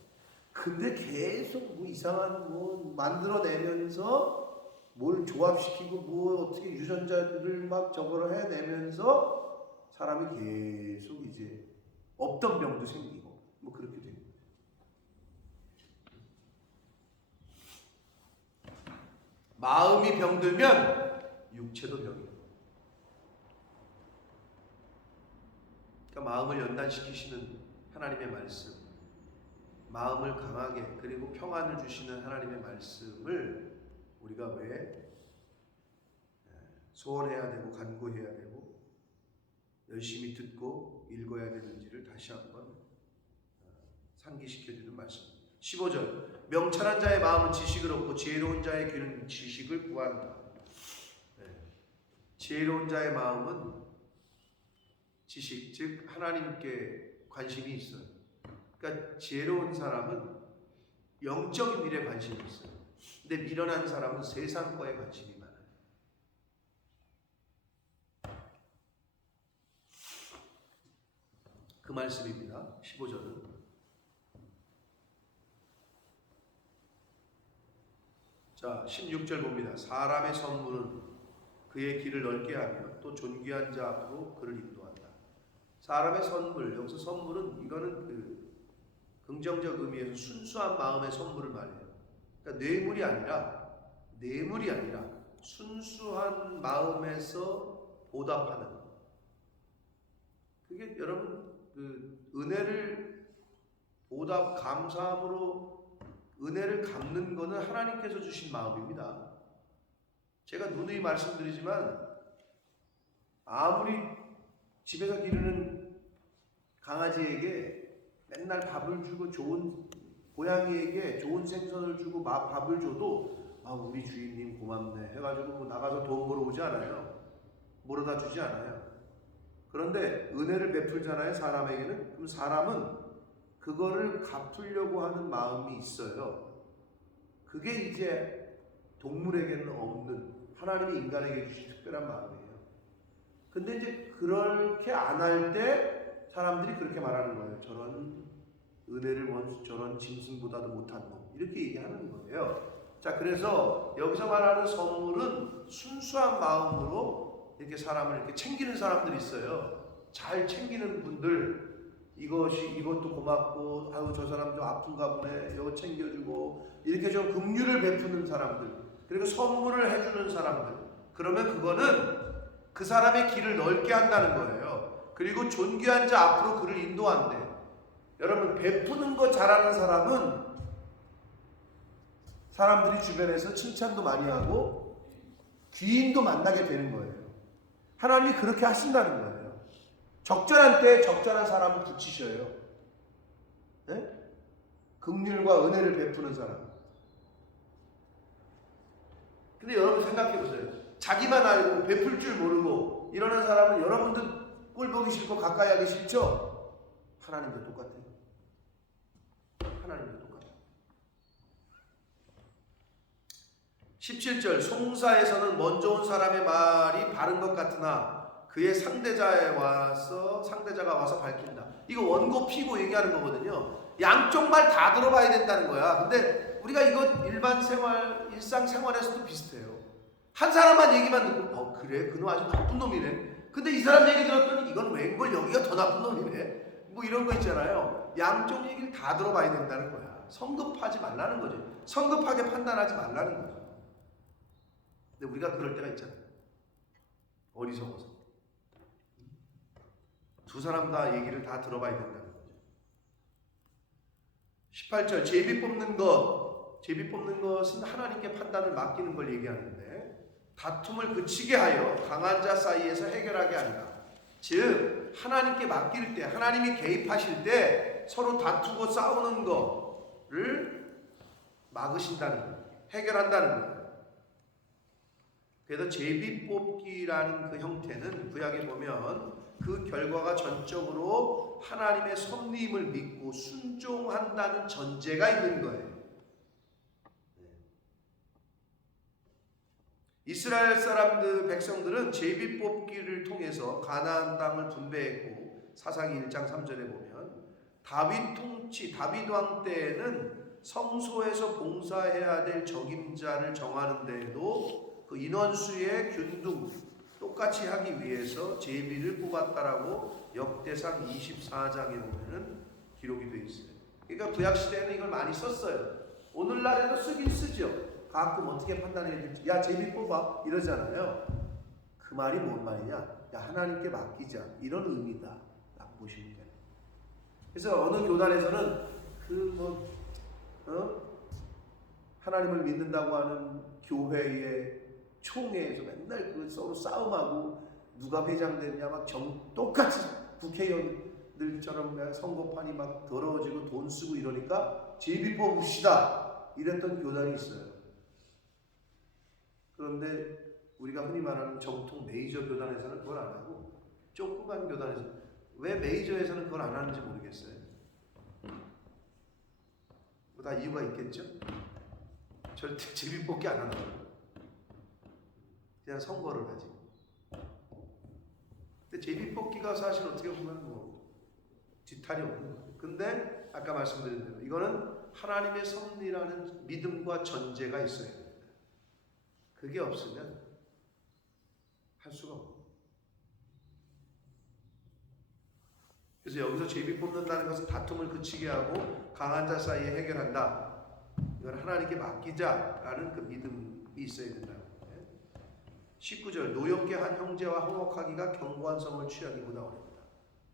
근데 계속 뭐 이상한 뭐 만들어내면서 뭘 조합시키고 뭐 어떻게 유전자들을 막 저거를 해내면서 사람이 계속 이제 없던 병도 생기고 뭐 그렇게 되는 거예요. 마음이 병들면 육체도 병이에요. 그러니까 마음을 연단시키시는 하나님의 말씀, 마음을 강하게 그리고 평안을 주시는 하나님의 말씀을 우리가 왜 소원해야 되고 간구해야 되고 열심히 듣고 읽어야 되는지를 다시 한번 상기시켜주는 말씀입니다. 15절 명철한 자의 마음은 지식을 얻고 지혜로운 자의 귀는 지식을 구한다. 지혜로운 자의 마음은 지식, 즉 하나님께 관심이 있어요. 그러니까 지혜로운 사람은 영적인 일에 관심이 있어요. 근데 미련한 사람은 세상 거에 관심이 많아요. 그 말씀입니다. 15절은 자 16절 봅니다. 사람의 선물은 그의 길을 넓게 하며 또 존귀한 자 앞으로 그를 인도한다. 사람의 선물, 여기서 선물은 이거는 그 긍정적 의미에서 순수한 마음의 선물을 말해요. 그러니까 뇌물이 아니라 순수한 마음에서 보답하는. 그게 여러분 그 은혜를 감사함으로 은혜를 갚는 것은 하나님께서 주신 마음입니다. 제가 누누이 말씀드리지만 아무리 집에서 기르는 강아지에게 맨날 밥을 주고 좋은 고양이에게 좋은 생선을 주고 밥을 줘도 우리 주인님 고맙네 해가지고 뭐 나가서 돈 벌어오지 않아요. 벌어다 주지 않아요. 그런데 은혜를 베풀잖아요. 사람에게는. 그럼 사람은 그거를 갚으려고 하는 마음이 있어요. 그게 이제 동물에게는 없는 하나님이 인간에게 주신 특별한 마음이에요. 근데 이제 그렇게 안 할 때 사람들이 그렇게 말하는 거예요. 저런 은혜를 저런 짐승보다도 못한 놈. 이렇게 얘기하는 거예요. 자, 그래서 여기서 말하는 선물은 순수한 마음으로 이렇게 사람을 이렇게 챙기는 사람들이 있어요. 잘 챙기는 분들, 이것도 고맙고, 저 사람 좀 아픈가 보네, 이거 챙겨주고, 이렇게 좀 긍휼을 베푸는 사람들, 그리고 선물을 해주는 사람들. 그러면 그거는 그 사람의 길을 넓게 한다는 거예요. 그리고 존귀한 자 앞으로 그를 인도한대. 여러분, 베푸는 거 잘하는 사람은 사람들이 주변에서 칭찬도 많이 하고 귀인도 만나게 되는 거예요. 하나님이 그렇게 하신다는 거예요. 적절한 때에 적절한 사람을 붙이셔요. 네? 긍휼과 은혜를 베푸는 사람. 근데 여러분 생각해 보세요. 자기만 알고 베풀 줄 모르고 이러는 사람은 여러분들 꼴 보기 싫고 가까이 하기 싫죠? 하나님도 똑같아요. 하나님도 똑같아요. 17절 송사에서는 먼저 온 사람의 말이 바른 것 같으나 그의 상대자가 와서 밝힌다. 이거 원고 피고 얘기하는 거거든요. 양쪽 말 다 들어봐야 된다는 거야. 근데 우리가 이거 일반 생활, 일상 생활에서도 비슷해요. 한 사람만 얘기만 듣고 그래? 그놈 아주 나쁜 놈이네. 근데 이 사람 얘기 들었더니 이건 웬걸 여기가 더 나쁜 놈이네. 뭐 이런 거 있잖아요. 양쪽 얘기를 다 들어봐야 된다는 거야. 성급하지 말라는 거죠. 성급하게 판단하지 말라는 거죠. 근데 우리가 그럴 때가 있잖아요. 어리석어서. 두 사람 다 얘기를 다 들어봐야 된다는 거죠. 18절 제비 뽑는 것은 하나님께 판단을 맡기는 걸 얘기하는데 다툼을 그치게 하여 강한 자 사이에서 해결하게 한다. 즉 하나님께 맡길 때, 하나님이 개입하실 때 서로 다투고 싸우는 거를 막으신다는 거예요. 해결한다는 거예요. 그래서 제비 뽑기라는 그 형태는 구약에 보면 그 결과가 전적으로 하나님의 섭리임을 믿고 순종한다는 전제가 있는 거예요. 이스라엘 사람들, 백성들은 제비 뽑기를 통해서 가나안 땅을 분배했고 사사기 1장 3절에 보면 다윗 왕 때에는 성소에서 봉사해야 될 적임자를 정하는 데에도 그 인원수의 균등 똑같이 하기 위해서 제비를 뽑았다라고 역대상 24장에 보면은 기록이 되어 있어요. 그러니까 구약 시대에는 이걸 많이 썼어요. 오늘날에도 쓰긴 쓰죠. 가끔 어떻게 판단해야 될지, 야 제비 뽑아 이러잖아요. 그 말이 뭔 말이냐? 야 하나님께 맡기자 이런 의미다 라고 보시면 돼요. 그래서 어느 교단에서는 하나님을 믿는다고 하는 교회의 총회에서 맨날 그 서로 싸움하고 누가 회장되느냐 막 똑같이 국회의원들처럼 선거판이 막 더러워지고 돈 쓰고 이러니까 제비 뽑읍시다 이랬던 교단이 있어요. 그런데 우리가 흔히 말하는 정통 메이저 교단에서는 그걸 안 하고 조그만 교단에서 왜 메이저에서는 그걸 안 하는지 모르겠어요. 뭐 다 이유가 있겠죠? 절대 제비 뽑기 안 한다고. 그냥 선거를 하지. 근데 제비 뽑기가 사실 어떻게 보면 뭐 지탈이 없는 거예요. 근데 아까 말씀드린 대로 이거는 하나님의 섭리라는 믿음과 전제가 있어야 됩니다. 그게 없으면 할 수가 없어요. 그래서 여기서 제비 뽑는다는 것은 다툼을 그치게 하고 강한 자 사이에 해결한다. 이건 하나님께 맡기자라는 그 믿음이 있어야 된다는 거예요. 19절 노엽게 한 형제와 화목하기가 견고한 성을 취하기보다 어렵다.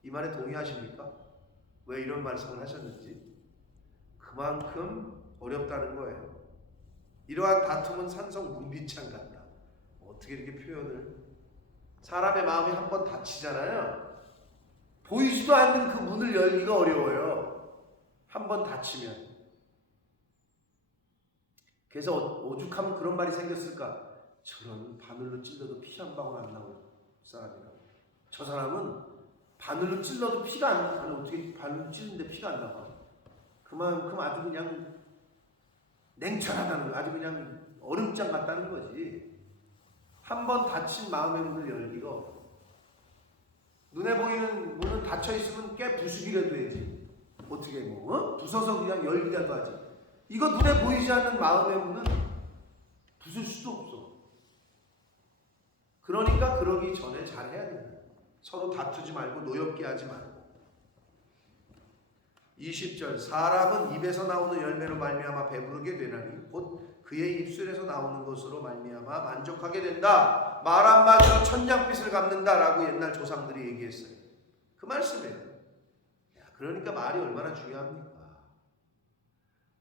이 말에 동의하십니까? 왜 이런 말씀을 하셨는지 그만큼 어렵다는 거예요. 이러한 다툼은 산성 문비창 같다. 어떻게 이렇게 표현을? 사람의 마음이 한번 닫히잖아요. 보이지도 않는 그 문을 열기가 어려워요. 한번 닫히면. 그래서 오죽하면 그런 말이 생겼을까? 저런 바늘로 찔러도 피 한 방울 안 나올 사람이라고. 저 사람은 바늘로 찔러도 피가 안 나. 아니 어떻게 바늘로 찔는데 피가 안 나와? 그만큼 아주 그냥 냉철하다는 거, 아주 그냥 얼음장 같다는 거지. 한번 닫힌 마음의 문을 열기가 어려워. 눈에 보이는 문은 닫혀 있으면 깨 부수기라도 해야지. 어떻게 뭐 부숴서 그냥 열기라도 하지. 이거 눈에 보이지 않는 마음의 문은 부술 수도 없어. 그러니까 그러기 전에 잘 해야 된다. 서로 다투지 말고 노엽게 하지 말고. 20절 사람은 입에서 나오는 열매로 말미암아 배부르게 되나니 곧 그의 입술에서 나오는 것으로 말미암아 만족하게 된다. 말 한마디로 천냥빚을 갚는다라고 옛날 조상들이 얘기했어요. 그 말씀이에요. 그러니까 말이 얼마나 중요합니까?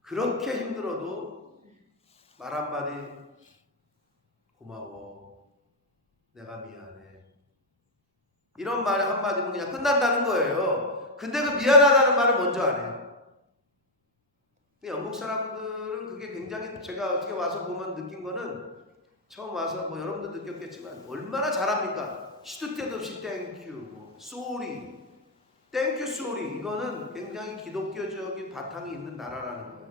그렇게 힘들어도 말 한마디 고마워, 내가 미안해, 이런 말 한마디면 그냥 끝난다는 거예요. 근데 그 미안하다는 말을 먼저 안 해요. 영국 사람들은 그게 굉장히, 제가 어떻게 와서 보면 느낀 거는, 처음 와서 뭐 여러분도 느꼈겠지만 얼마나 잘합니까? 시도 때도 없이 땡큐, 뭐 쏘리, 땡큐 쏘리, 이거는 굉장히 기독교적인 바탕이 있는 나라라는 거예요.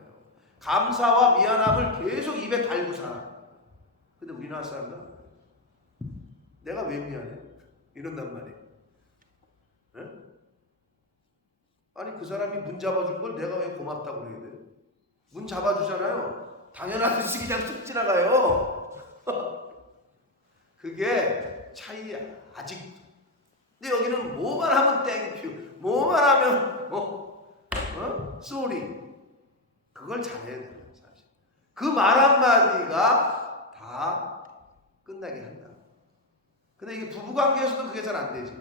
감사와 미안함을 계속 입에 달고 살아. 근데 우리나라 사람은 내가 왜 미안해? 이런단 말이에요. 네? 아니 그 사람이 문 잡아준 걸 내가 왜 고맙다고 그래야 돼? 문 잡아주잖아요. 당연하듯이 그냥 쑥 지나가요. 그게 차이야 아직도. 근데 여기는 뭐만 하면 땡큐, 뭐만 하면 쏘리. 그걸 잘해야 돼요 사실. 그 말 한마디가 다 끝나게 한다. 근데 이게 부부관계에서도 그게 잘 안 되지.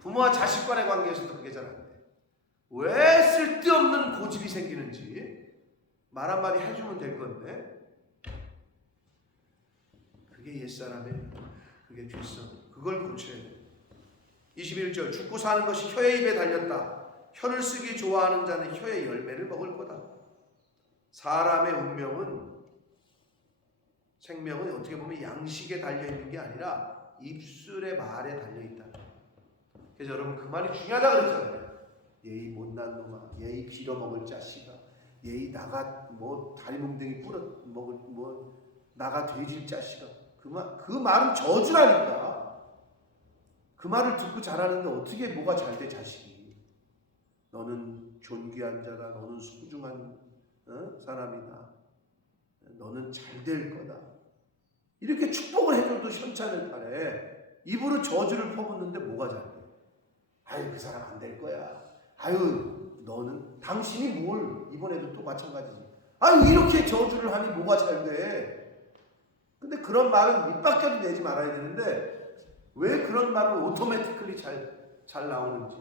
부모와 자식 간의 관계에서도 그게 잘 안 돼. 왜 쓸데없는 고집이 생기는지 말 한마디 해주면 될 건데 그게 옛사람의 그게 뒷선. 그걸 고쳐야 돼. 21절 죽고 사는 것이 혀의 입에 달렸다. 혀를 쓰기 좋아하는 자는 혀의 열매를 먹을 거다. 사람의 운명은 생명은 어떻게 보면 양식에 달려있는 게 아니라 입술의 말에 달려있다. 그래서 여러분 그 말이 중요하다 그랬잖아요. 예의 못난 놈아, 예의 빌어먹을 자식아, 예의 나가 다리 몽둥이 뿌려 먹을 나가 돼질 자식아. 그 말은 저주라니까. 그 말을 듣고 자라는데 어떻게 뭐가 잘 돼 자식이. 너는 존귀한 자다. 너는 소중한 사람이다. 너는 잘 될 거다. 이렇게 축복을 해줘도 현찬을 바래. 입으로 저주를 퍼붓는데 뭐가 잘 돼? 아유 그 사람 안 될 거야. 아유 너는 당신이 뭘 이번에도 또 마찬가지지. 아유 이렇게 저주를 하니 뭐가 잘 돼? 근데 그런 말은 입 밖에도 내지 말아야 되는데 왜 그런 말은 오토매티클리 잘 나오는지.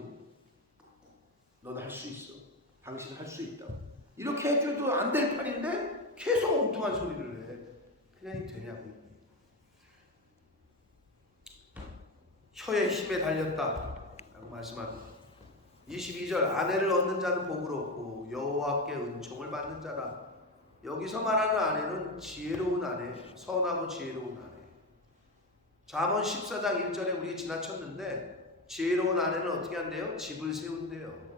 너는 할 수 있어. 당신 할 수 있다. 이렇게 해줘도 안 될 판인데 계속 엉뚱한 소리를 해. 그냥 되냐고. 혀의 힘에 달렸다 라고 말씀합니다. 22절 아내를 얻는 자는 복으로 여호와께 은총을 받는 자라. 여기서 말하는 아내는 지혜로운 아내, 선하고 지혜로운 아내. 잠언 14장 1절에 우리 지나쳤는데 지혜로운 아내는 어떻게 한대요? 집을 세운대요.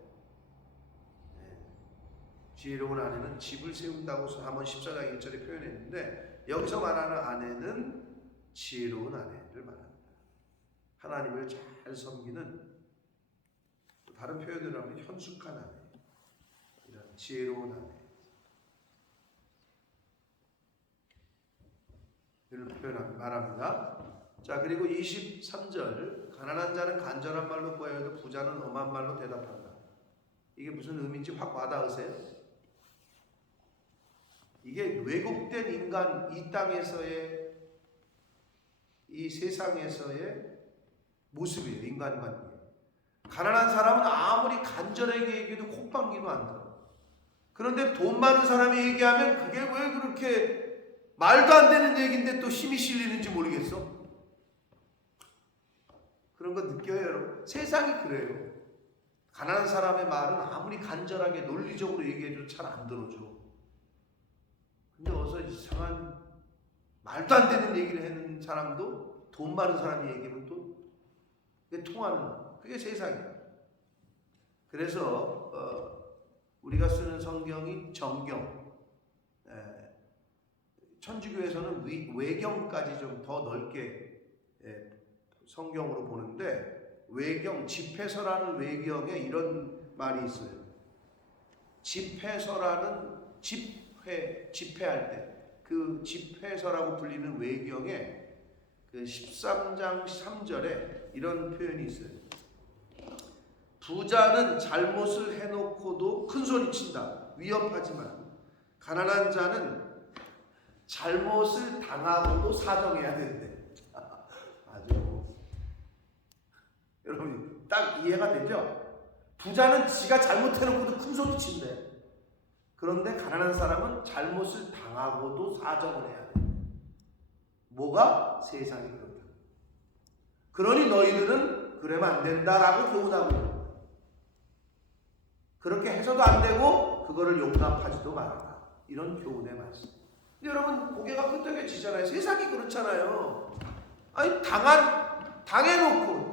지혜로운 아내는 집을 세운다고 잠언 14장 1절에 표현했는데 여기서 말하는 아내는 지혜로운 아내를 말합니다. 하나님을 잘 섬기는, 다른 표현으로 하면 현숙한 아내, 이런 지혜로운 아내를 말합니다. 자, 그리고 23절 가난한 자는 간절한 말로 구하여도 부자는 엄한 말로 대답한다. 이게 무슨 의미인지 확 와닿으세요? 이게 왜곡된 인간, 이 땅에서의, 이 세상에서의 모습이에요. 인간관계. 가난한 사람은 아무리 간절하게 얘기해도 콧방귀도 안 들어. 그런데 돈 많은 사람이 얘기하면 그게 왜 그렇게 말도 안 되는 얘기인데 또 힘이 실리는지 모르겠어. 그런 거 느껴요, 여러분? 세상이 그래요. 가난한 사람의 말은 아무리 간절하게 논리적으로 얘기해도 잘 안 들어줘. 근데 어서 이상한 말도 안 되는 얘기를 하는 사람도 돈 많은 사람이 얘기하면 또 그게 통하는, 그게 세상이야. 그래서 우리가 쓰는 성경이 정경, 천주교에서는 외경까지 좀 더 넓게 성경으로 보는데, 외경, 집회서라는 외경에 이런 말이 있어요. 집회서라는 집회할 때 그 집회서라고 불리는 외경에 그 13장 3절에 이런 표현이 있어요. 부자는 잘못을 해놓고도 큰 소리 친다. 위협하지만 가난한 자는 잘못을 당하고도 사정해야 된대. 아주 여러분 딱 이해가 되죠? 부자는 지가 잘못해놓고도 큰 소리 친대. 그런데 가난한 사람은 잘못을 당하고도 사정을 해야 돼. 뭐가? 세상이 그렇다. 그러니 너희들은 그러면 안 된다라고 교훈하고 있는 거야. 그렇게 해서도 안 되고 그거를 용납하지도 말아라. 이런 교훈의 말씀. 여러분 고개가 끄덕여지잖아요. 세상이 그렇잖아요. 아니 당해놓고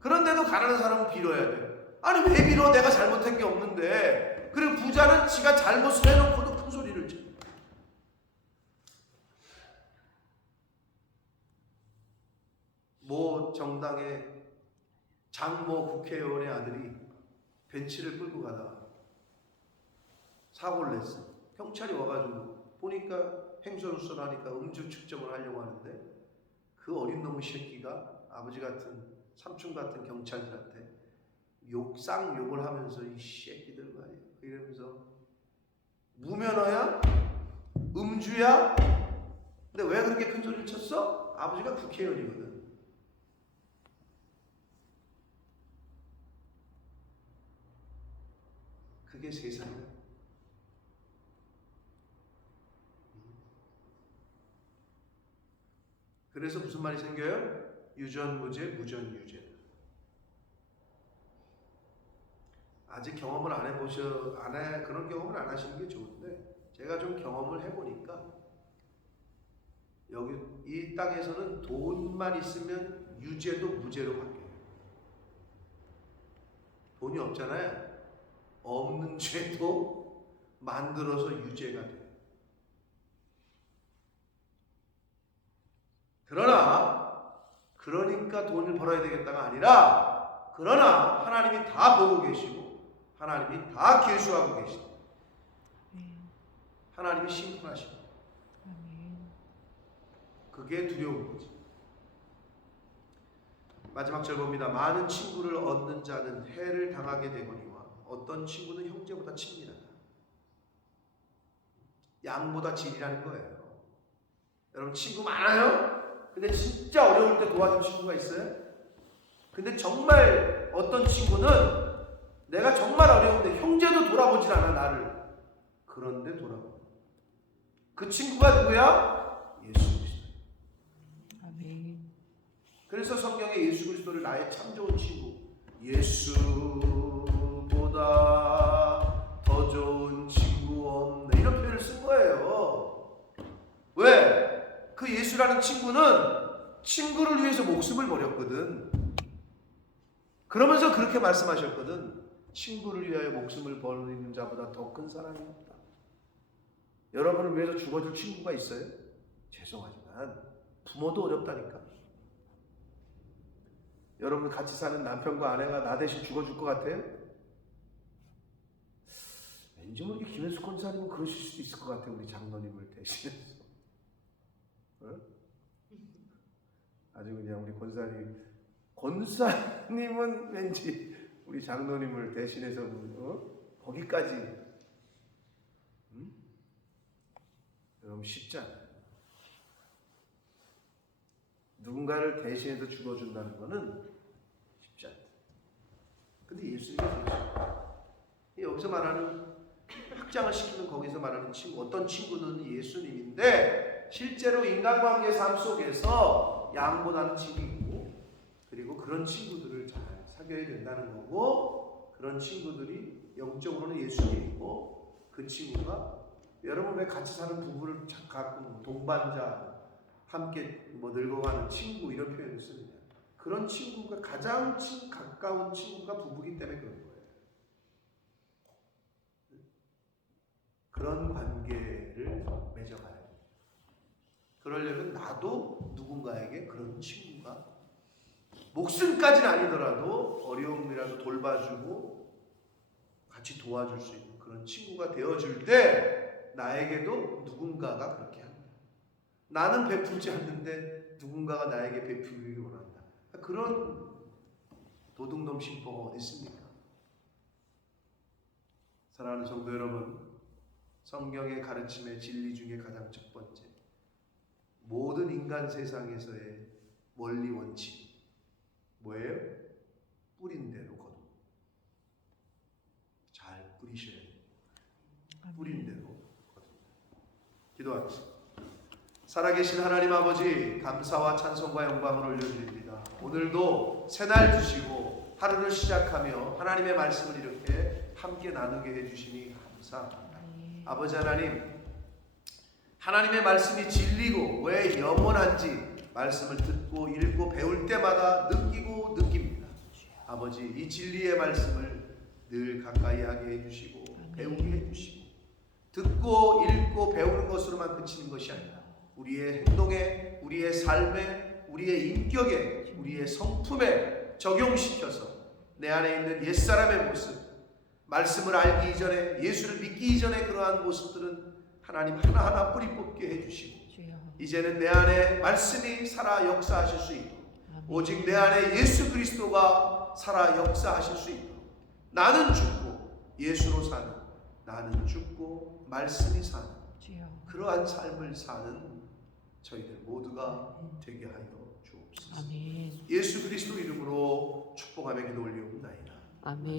그런데도 가난한 사람은 빌어야 돼. 아니 왜 빌어? 내가 잘못한 게 없는데. 그리고 부자는 지가 잘못을 해놓고도 큰 소리를 쳐. 뭐 정당의 장모 국회의원의 아들이 벤츠를 끌고 가다가 사고를 냈어. 경찰이 와가지고 보니까 행선우선하니까 음주 측정을 하려고 하는데 그 어린 놈의 새끼가 아버지 같은 삼촌 같은 경찰들한테 쌍욕을 하면서 이 새끼들 말이야 이러면서 무면허야? 음주야? 근데 왜 그렇게 큰 소리를 쳤어? 아버지가 국회의원이거든. 그게 세상이야. 그래서 무슨 말이 생겨요? 유전무죄, 무전유죄. 아직 경험을 그런 경험을 안 하시는 게 좋은데, 제가 좀 경험을 해보니까, 여기, 이 땅에서는 돈만 있으면 유죄도 무죄로 바뀌어요. 돈이 없잖아요. 없는 죄도 만들어서 유죄가 돼요. 그러니까 돈을 벌어야 되겠다가 아니라, 그러나 하나님이 다 보고 계시고 하나님이 다 계수하고 계시다. 하나님이 심판하시고 그게 두려운 거지. 마지막 절 봅니다. 많은 친구를 얻는 자는 해를 당하게 되거니와 어떤 친구는 형제보다 친밀하다. 양보다 질이라는 거예요. 여러분 친구 많아요? 근데 진짜 어려울 때 도와준 친구가 있어요? 근데 정말 어떤 친구는 내가 정말 어려운데 형제도 돌아보질 않아 나를. 그런데 돌아봐. 그 친구가 누구야? 예수 그리스도. 아멘. 그래서 성경에 예수 그리스도를 나의 참 좋은 친구, 예수보다 더 좋은 친구 없네 이런 표현을 쓴 거예요. 왜? 그 예수라는 친구는 친구를 위해서 목숨을 버렸거든. 그러면서 그렇게 말씀하셨거든. 친구를 위하여 목숨을 버리는 자보다 더 큰 사랑이 없다. 여러분을 위해서 죽어줄 친구가 있어요? 죄송하지만 부모도 어렵다니까. 여러분 같이 사는 남편과 아내가 나 대신 죽어줄 것 같아요? 왠지 모르게 김현수 권사님은 그러실 수도 있을 것 같아요. 우리 장로님을 대신해서. 아주 그냥 우리 권사님은 왠지 우리 장로님을 대신해서 거기까지 여러분 쉽지 않아요. 누군가를 대신해서 죽어준다는 것은 쉽지 않다. 근데 예수님이 그러셨어요. 여기서 말하는 확장을 시키는 거기서 말하는 친구, 어떤 친구는 예수님인데 실제로 인간관계 삶 속에서 양보다는 질이고, 그리고 그런 친구들을 잘 사귀어야 된다는 거고, 그런 친구들이 영적으로는 예수님이고, 그 친구가 여러분 왜 같이 사는 부부를 가끔 동반자, 함께 늙어가는 친구 이런 표현을 쓰느냐. 그런 친구가 가장 가까운 친구가 부부기 때문에 그런 거예요. 그런 관계를 맺어가야 돼요. 그러려면 나도 누군가에게 그런 친구가 목숨까지는 아니더라도 어려움이라도 돌봐주고 같이 도와줄 수 있는 그런 친구가 되어줄 때 나에게도 누군가가 그렇게 합니다. 나는 베풀지 않는데 누군가가 나에게 베풀기를 원한다. 그런 도둑놈 심보가 어디 있습니까? 사랑하는 성도 여러분, 성경의 가르침의 진리 중에 가장 첫 번째, 모든 인간 세상에서의 원리 원칙 뭐예요? 뿌린 대로 거두. 잘 뿌리셔야 돼요. 뿌린 대로 거둡니다. 기도하겠습니다. 살아계신 하나님 아버지, 감사와 찬송과 영광을 올려드립니다. 오늘도 새날 주시고 하루를 시작하며 하나님의 말씀을 이렇게 함께 나누게 해주시니 감사합니다. 아버지 하나님, 하나님의 말씀이 진리고 왜 영원한지 말씀을 듣고 읽고 배울 때마다 느끼고 느낍니다. 아버지, 이 진리의 말씀을 늘 가까이 하게 해주시고 배우게 해주시고 듣고 읽고 배우는 것으로만 그치는 것이 아니라 우리의 행동에, 우리의 삶에, 우리의 인격에, 우리의 성품에 적용시켜서 내 안에 있는 옛사람의 모습, 말씀을 알기 이전에, 예수를 믿기 이전에 그러한 모습들은 하나님 하나하나 뿌리 뽑게 해주시고, 주여. 이제는 내 안에 말씀이 살아 역사하실 수 있고, 아멘. 오직 내 안에 예수 그리스도가 살아 역사하실 수 있도록, 나는 죽고 예수로 사는, 나는 죽고 말씀이 사는 주여. 그러한 삶을 사는 저희들 모두가 되게 하여 주옵소서. 아멘. 예수 그리스도 이름으로 축복하며 기도 올리옵나이다. 아멘.